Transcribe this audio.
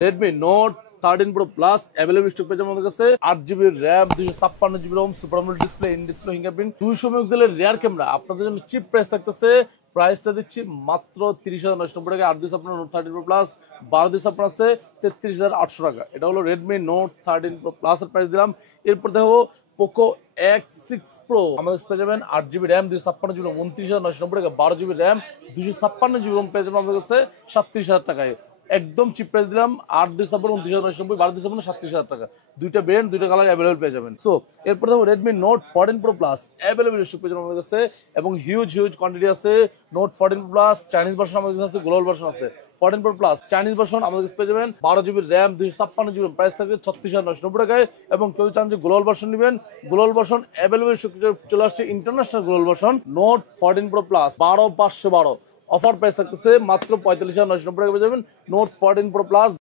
Redmi Note 13 Pro Plus available stock পেয়ে যাবেন আমাদের কাছে 8GB RAM 256GB ROM super AMOLED display in display fingerprint 200 মেগাপিক্সেলের rear camera আপনাদের জন্য চিপ প্রাইস থাকতেছে প্রাইসটা দিচ্ছি মাত্র 30,990 টাকা 8 দিস আপনার Note 13 Pro Plus 12 দিস আপনার আছে 33,800 টাকা এটা হলো Redmi Note 13 Pro Plus এর প্রাইস দিলাম এরপর দেখো Poco X6 Pro আমাদের পেয়ে যাবেন 8GB RAM 256GB ROM 29,990 টাকা 12GB RAM 256GB ROM পেয়ে যাবেন আমাদের কাছে 37,000 টাকায় একদম চিপ প্রাইস দিলাম 8 ডিসেম্বর 29,990 12 ডিসেম্বর 37,000 টাকা দুইটা ব্র্যান্ড দুইটা কালার অ্যাভেলেবল পেয়ে যাবেন সো এরপর দেখো Redmi Note 14 Pro Plus available stock পেয়ে যাবেন আমাদের কাছে এবং হিউজ কোয়ান্টিটি আছে Note 14 Pro Plus Chinese version আমাদের কাছে আছে গ্লোবাল ভার্সন আছে 14 Pro Plus চাইনিজ ভার্সন আমাদের কাছে পেয়ে যাবেন 12GB RAM 256GB প্রাইস থাকবে 36,990 টাকায় এবং কেউ চান যে গ্লোবাল ভার্সন নেবেন গ্লোবাল ভার্সন অ্যাভেলেবল স্টক চলে আসছে international global version Note 14 Pro Plus 12512 offer price থাকতেছে মাত্র 45,990 টাকা পেয়ে যাবেন Note 14 Pro Plus